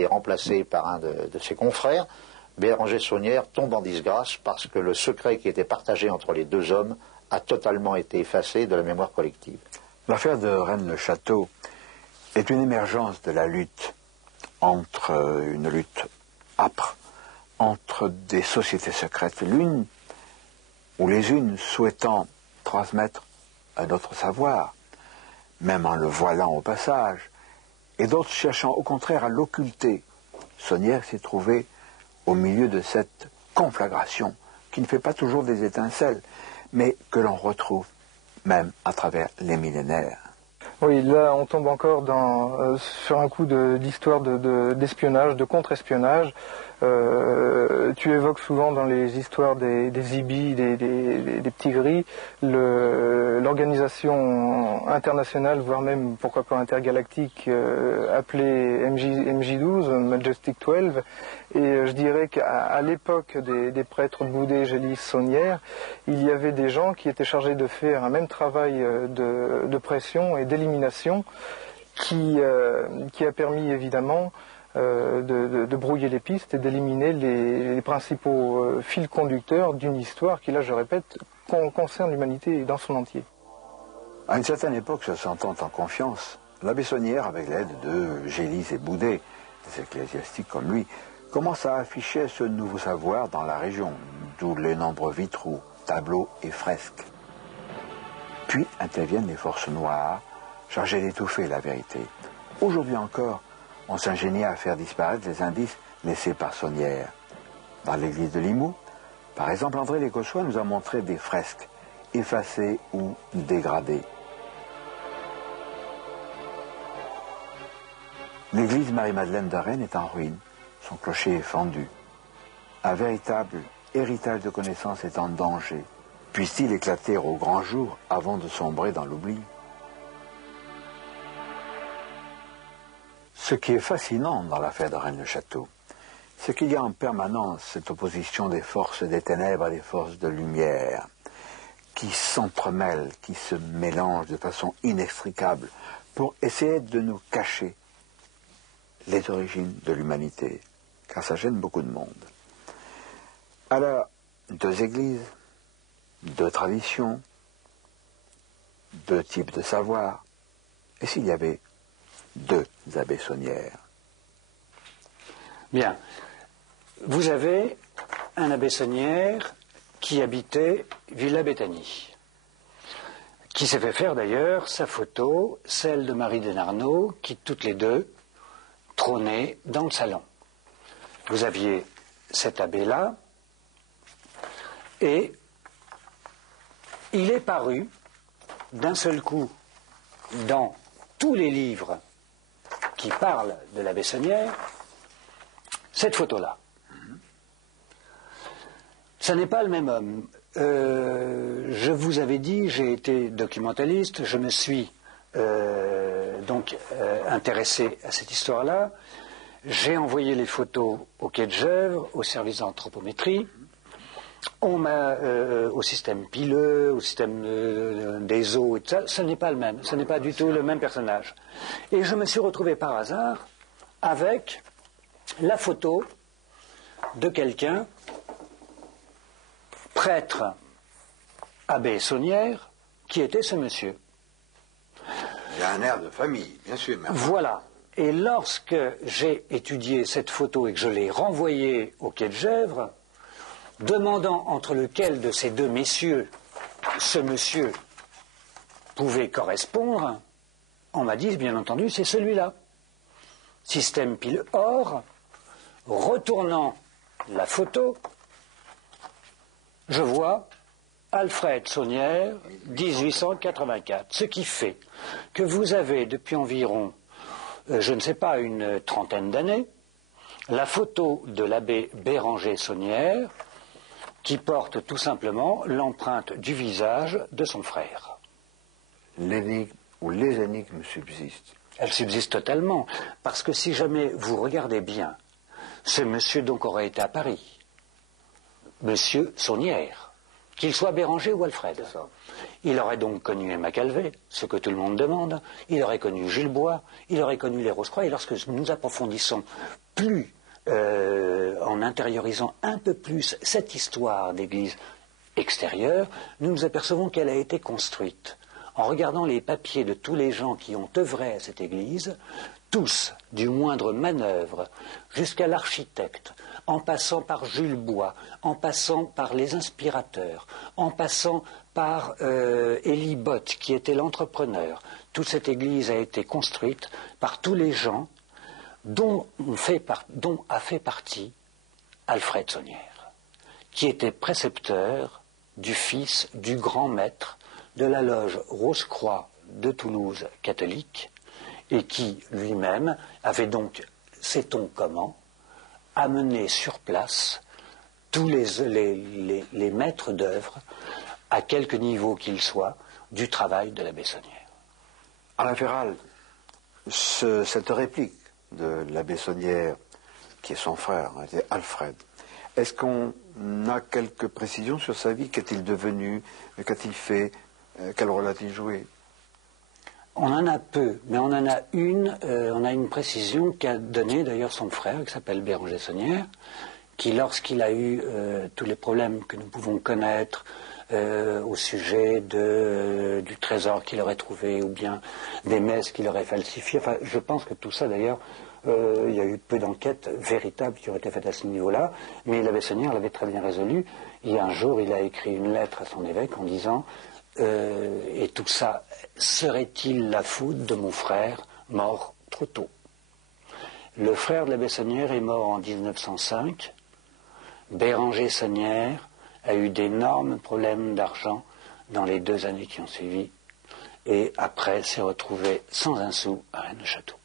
est remplacé par un de ses confrères. Béranger Saunière tombe en disgrâce parce que le secret qui était partagé entre les deux hommes a totalement été effacé de la mémoire collective. L'affaire de Rennes-le-Château est une émergence de la lutte une lutte âpre entre des sociétés secrètes, l'une ou les unes souhaitant transmettre un autre savoir, même en le voilant au passage, et d'autres cherchant au contraire à l'occulter. Saunière s'est trouvé au milieu de cette conflagration qui ne fait pas toujours des étincelles, mais que l'on retrouve même à travers les millénaires. Oui, là on tombe encore sur un coup d'histoire d'espionnage, de contre-espionnage. Tu évoques souvent dans les histoires des IBI, des petits gris, l'organisation internationale, voire même pourquoi pas intergalactique, appelée MJ12, Majestic 12. Et je dirais qu'à l'époque des prêtres Boudet, Gélis, Saunière, il y avait des gens qui étaient chargés de faire un même travail de pression et d'élimination qui a permis évidemment de brouiller les pistes et d'éliminer les principaux fils conducteurs d'une histoire qui, là je répète, concerne l'humanité dans son entier. À une certaine époque, se sentant en confiance, l'abbé Saunière, avec l'aide de Gélis et Boudet, des ecclésiastiques comme lui, commence à afficher ce nouveau savoir dans la région, d'où les nombreux vitraux, tableaux et fresques. Puis interviennent les forces noires, chargées d'étouffer la vérité. Aujourd'hui encore, on s'ingéniait à faire disparaître les indices laissés par Saunière. Dans l'église de Limoux, par exemple, André Lécossois nous a montré des fresques, effacées ou dégradées. L'église Marie-Madeleine de Rennes est en ruine, son clocher est fendu. Un véritable héritage de connaissances est en danger. Puisse-t-il éclater au grand jour avant de sombrer dans l'oubli? Ce qui est fascinant dans l'affaire de Rennes-le-Château, c'est qu'il y a en permanence cette opposition des forces des ténèbres et des forces de lumière, qui s'entremêlent, qui se mélangent de façon inextricable pour essayer de nous cacher les origines de l'humanité, car ça gêne beaucoup de monde. Alors, deux églises, deux traditions, deux types de savoir, et s'il y avait deux abbés Saunière? Bien. Vous avez un abbé Saunière qui habitait Villa Béthanie, qui s'est fait faire d'ailleurs sa photo, celle de Marie Denarnaud, qui toutes les deux trônaient dans le salon. Vous aviez cet abbé-là, et il est paru d'un seul coup dans tous les livres qui parlent de l'abbé Saunière, cette photo-là. Ça n'est pas le même homme. Je vous avais dit, j'ai été documentaliste, je me suis intéressé à cette histoire-là. J'ai envoyé les photos au Quai de Gèvres, au service d'anthropométrie, au système pileux, au système des eaux, et tout ça. Ce n'est pas le même, ce n'est pas du tout le même personnage. Et je me suis retrouvé par hasard avec la photo de quelqu'un, prêtre, abbé Saunière, qui était ce monsieur. Il y a un air de famille, bien sûr. Mais... Voilà. Et lorsque j'ai étudié cette photo et que je l'ai renvoyée au Quai de Gèvres, demandant entre lequel de ces deux messieurs ce monsieur pouvait correspondre, on m'a dit, bien entendu, c'est celui-là. Système pile or, retournant la photo, je vois Alfred Saunière, 1884. Ce qui fait que vous avez depuis environ, je ne sais pas, une trentaine d'années, la photo de l'abbé Béranger Saunière qui porte tout simplement l'empreinte du visage de son frère. L'énigme ou les énigmes subsistent. Elles subsistent totalement, parce que si jamais vous regardez bien, ce monsieur donc aurait été à Paris, monsieur Saunière, qu'il soit Béranger ou Alfred. Il aurait donc connu Emma Calvé, ce que tout le monde demande, il aurait connu Jules Bois, il aurait connu les Rose-Croix, et lorsque nous approfondissons plus, en intériorisant un peu plus cette histoire d'église extérieure, nous nous apercevons qu'elle a été construite. En regardant les papiers de tous les gens qui ont œuvré à cette église, tous, du moindre manœuvre, jusqu'à l'architecte, en passant par Jules Bois, en passant par les inspirateurs, en passant par Élie Bott, qui était l'entrepreneur, toute cette église a été construite par tous les gens dont a fait partie Alfred Saunière, qui était précepteur du fils du grand maître de la loge Rose-Croix de Toulouse catholique, et qui lui-même avait donc, sait-on comment, amené sur place tous les maîtres d'œuvre, à quelque niveau qu'ils soient, du travail de la Bessonnière. Alain Ferral, cette réplique de la Bessonnière, qui est son frère, était Alfred, est-ce qu'on a quelques précisions sur sa vie? Qu'est-il devenu? Qu'a-t-il fait? Quel rôle a-t-il joué? On en a peu, mais on en a une, on a une précision qu'a donnée d'ailleurs son frère, qui s'appelle Béranger Saunière, qui lorsqu'il a eu tous les problèmes que nous pouvons connaître au sujet du trésor qu'il aurait trouvé, ou bien des messes qu'il aurait falsifiées, enfin je pense que tout ça d'ailleurs, il y a eu peu d'enquêtes véritables qui auraient été faites à ce niveau-là, mais la Bessonnière l'avait très bien résolu. Et un jour, il a écrit une lettre à son évêque en disant et tout ça, serait-il la faute de mon frère mort trop tôt? Le frère de la Bessonnière est mort en 1905. Béranger Saunière a eu d'énormes problèmes d'argent dans les 2 années qui ont suivi, et après s'est retrouvé sans un sou à Rennes-le-Château.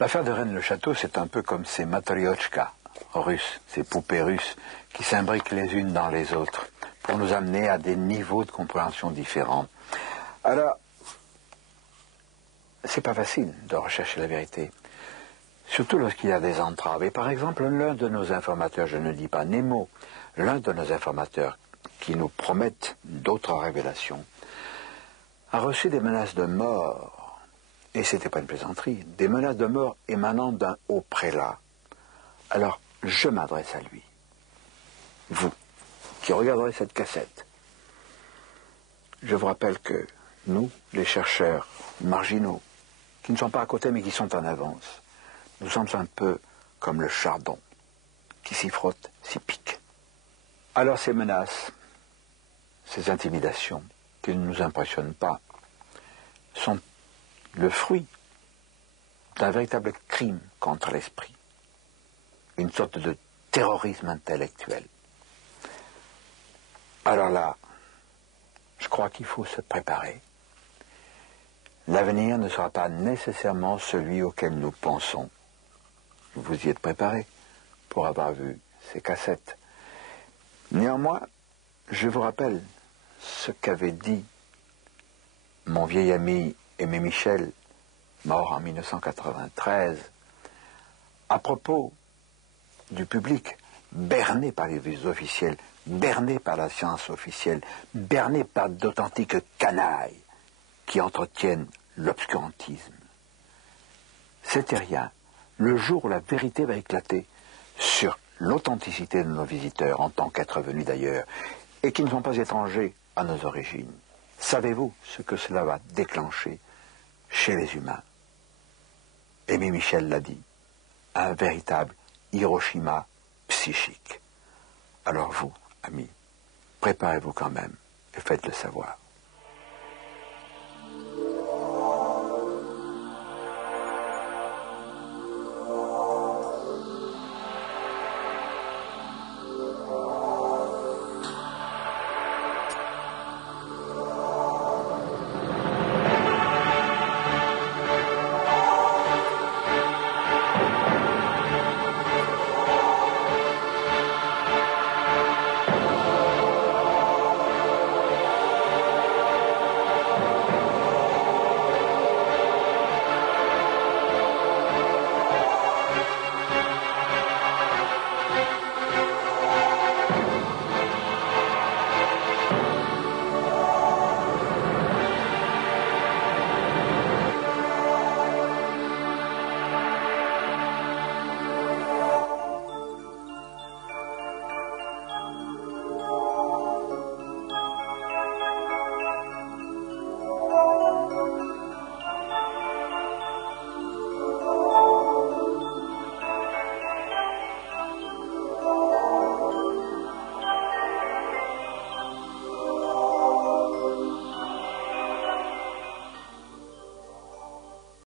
L'affaire de Rennes-le-Château, c'est un peu comme ces matriochkas russes, ces poupées russes qui s'imbriquent les unes dans les autres pour nous amener à des niveaux de compréhension différents. Alors, c'est pas facile de rechercher la vérité, surtout lorsqu'il y a des entraves. Et par exemple, l'un de nos informateurs, je ne dis pas Nemo, l'un de nos informateurs qui nous promettent d'autres révélations, a reçu des menaces de mort, et c'était pas une plaisanterie, des menaces de mort émanant d'un haut prélat. Alors, je m'adresse à lui, vous, qui regarderez cette cassette. Je vous rappelle que nous, les chercheurs marginaux, qui ne sont pas à côté mais qui sont en avance, nous sommes un peu comme le chardon, qui s'y frotte, s'y pique. Alors ces menaces, ces intimidations, qui ne nous impressionnent pas, sont le fruit d'un véritable crime contre l'esprit, une sorte de terrorisme intellectuel. Alors là, je crois qu'il faut se préparer. L'avenir ne sera pas nécessairement celui auquel nous pensons. Vous y êtes préparé pour avoir vu ces cassettes. Néanmoins, je vous rappelle ce qu'avait dit mon vieil ami Aimé Michel, mort en 1993, à propos du public berné par les vues officielles, berné par la science officielle, berné par d'authentiques canailles qui entretiennent l'obscurantisme. C'était rien. Le jour où la vérité va éclater sur l'authenticité de nos visiteurs, en tant qu'êtres venus d'ailleurs, et qui ne sont pas étrangers à nos origines, savez-vous ce que cela va déclencher chez les humains? Aimé Michel l'a dit, un véritable Hiroshima psychique. Alors vous, amis, préparez-vous quand même et faites-le savoir.